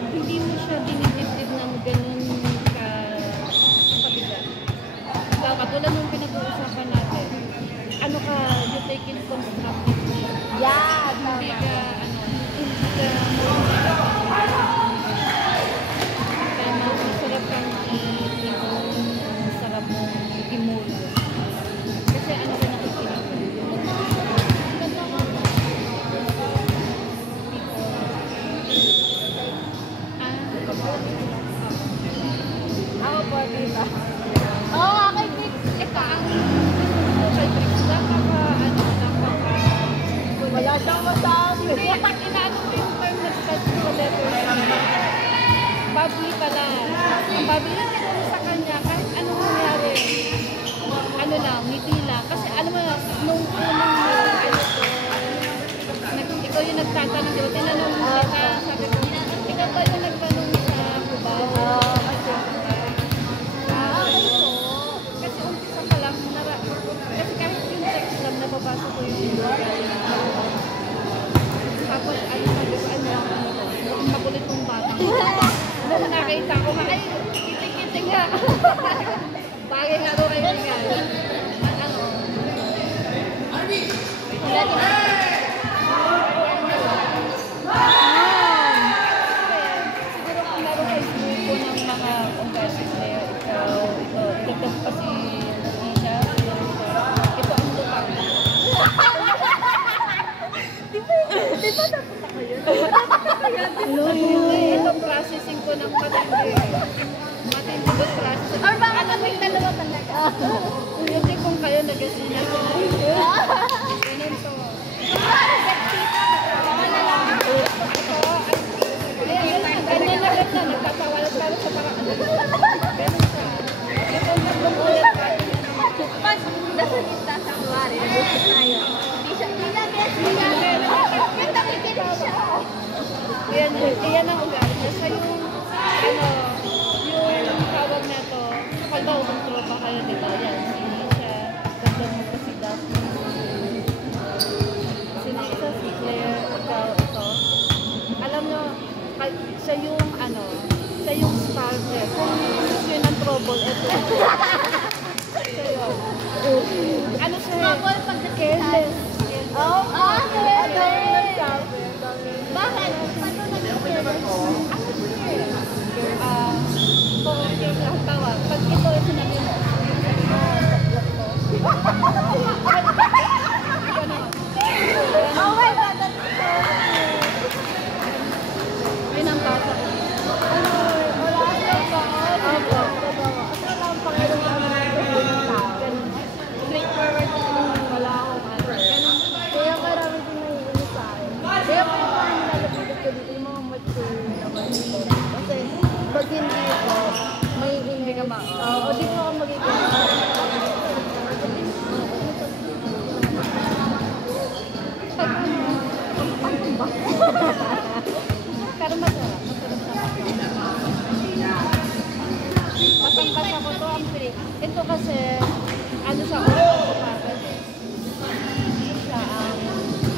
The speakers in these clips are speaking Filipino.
hindi mo siya dinidibdib ng ganun kabigat. Ikaw, katulad nung pinag-uusapan natin, ano ka, you take it constructively. Yeah, Hindi tama. ka, kaya masarap kang i-ibon, masarap mong imulo. Kasi ano ka nakikinig. Ako po, diba? Oo, kay Trix. Ito ang kay Trix, Wala siyang masabi. hindi, inaano ko yung term na start sa letters. Bubbly pala. Ang bubbly lang siguro sa kanya, kahit anong nangyari, ano lang, ngiti lang. Kasi alam mo, nung unang ikaw yung nagtatanong, di ba? Tinanong kita, sabi ko, ikaw ba yung nagtanong sa Cubao? Kasi umpisa pa lang, kasi kahit yung text lang, nababasa ko yung tapos, ano sabi ko, ang makulit mong bata. Nung nakita ko, ay, kiting-kiting nga. Bagay nga doon kayo nga. Ano? Siguro kung meron kayo grupo ng mga converses there, ito pa si Isha, ito ang lupang. Di ba napunta kayo? Ito processing ko ng matindi. Matindi ba processing? Or baka may dalawa talaga. Yung tipong kayo nag-asina ko. Ganun to. Ganyan na ganda. Nagpapawalat para sa parang ano. Ganun siya. Ito nag-ulit pa. Pag nasa kita sa kuwari, nag-usap tayo. Hindi na guess. Yung takikinig siya. Iyan ang ugali. Basta yung, yung tawag na to, kapag daw kung tropa kayo, di ba? Yan, siya, ganda mo pa si Daphne. Si Lisa, si Claire, ikaw, ito. Alam nyo, siya yung, siya yung starter. Kung yun ang trouble, ito. Siya yun. Ano siya? Trouble pag careless. Oh, careless. Bakit? Pag ito ay sinabi mo, oh my God, that's pinambasa ko. wala siyang baon. Opo. At wala ang Panginoon ng tao. Straightforward wala akong ganun. Kaya marami din naiinis sa akin. Kaya po yung mga nilalapitan ko dito, yung mga mature naman dito. Kasi pag hindi ko, may Hindi ka ma- Oo, di ko ako magiging Pero masarap. Masarap na. Pasang-pasa ko to ang pilit. Ito kasi, ano sa ulo ko kapag hindi siya ang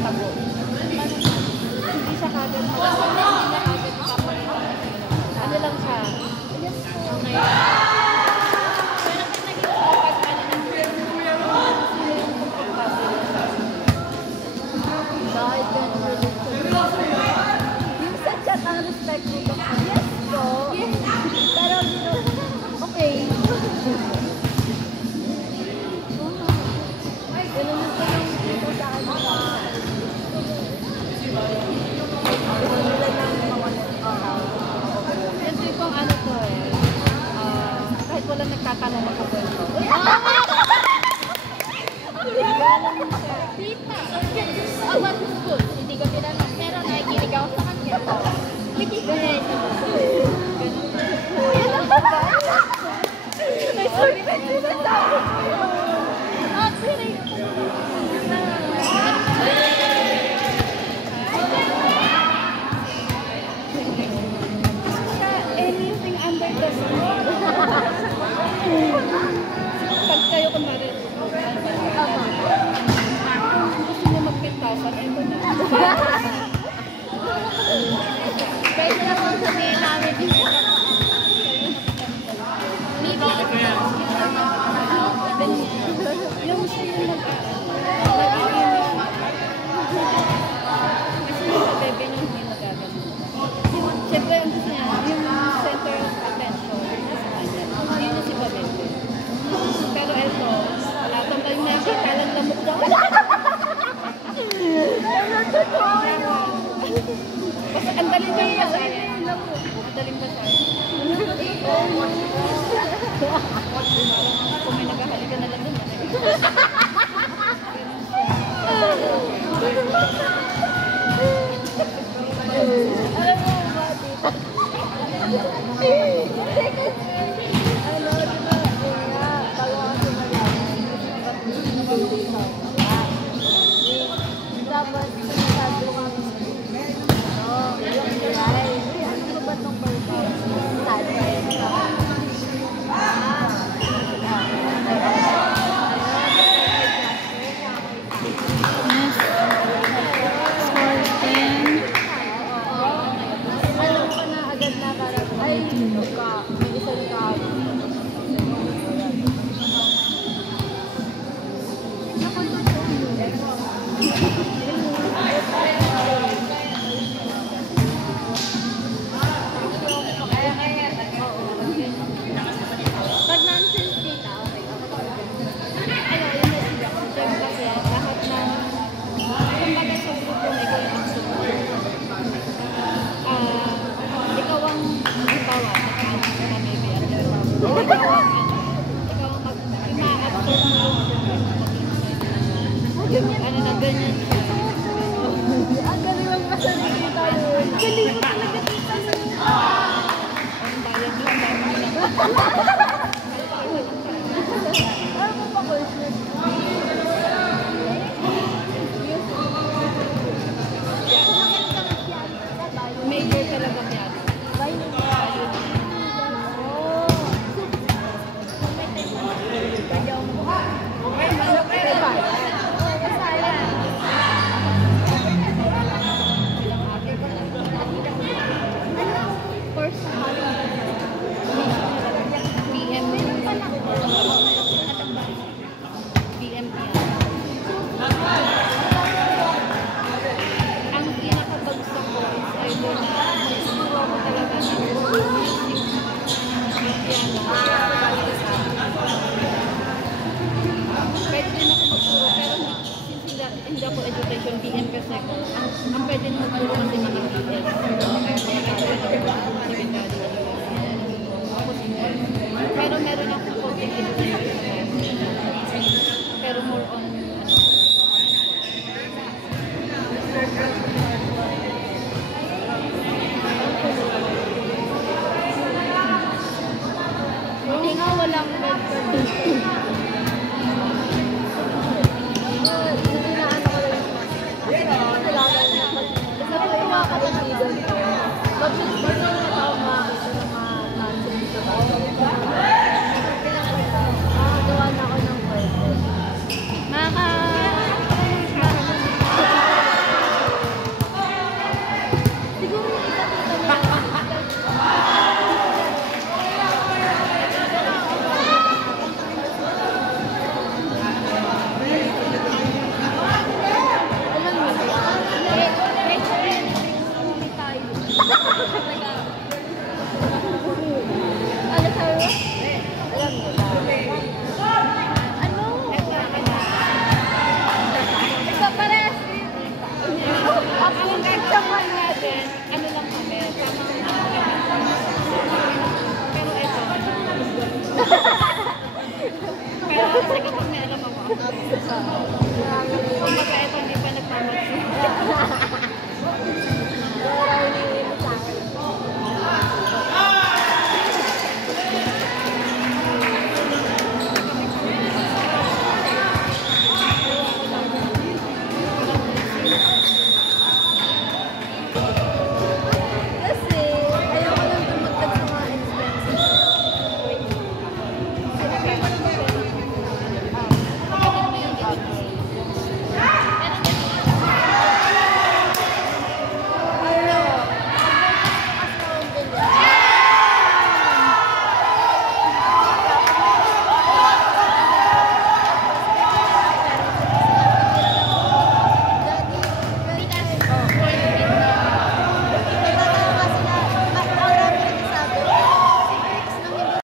tabo. Hindi siya kagad mag-asal. Hindi niya kagad ipapakita. Ano lang siya? Okay. Pero pag naging kapag ano ng sino yung komportable sa dahil ganun yung sa chat ang respect dito. Yes po. Pero okay. Ganun yung tanong dito sa akin. Wala nang mawalan. Yung tipong ano to kahit wala nagtatanong makakwento. Tita, about school, hindi ko tinanong, pero nakikinig ako sa kanya. Which is good. May sorry na sinasabi. Anything under the sun. Maybe, yung siya yung nag-aaral. Kasi yung sa bebe niya hindi nagagamit. Siyempre, ang gusto niya, yung center of attention, nasa kanya. Yun yung si Babebe. Pero ito, tambay na siya, parang lamok daw. Basta ang daling ba sa akin? Ang daling ba sa akin? Kung may naghahalikan na lang din. Tapos, sinasabi ko kami, yung guy, ano ba itong burger? Alam ko na agad na parang, ay, may isang ka. Pag nonsense dito, okay. Ano na ganyan siya. Ang galing lang masalita yun. Galing mo talaga dito. Ang bayan niyo, ang dami nilang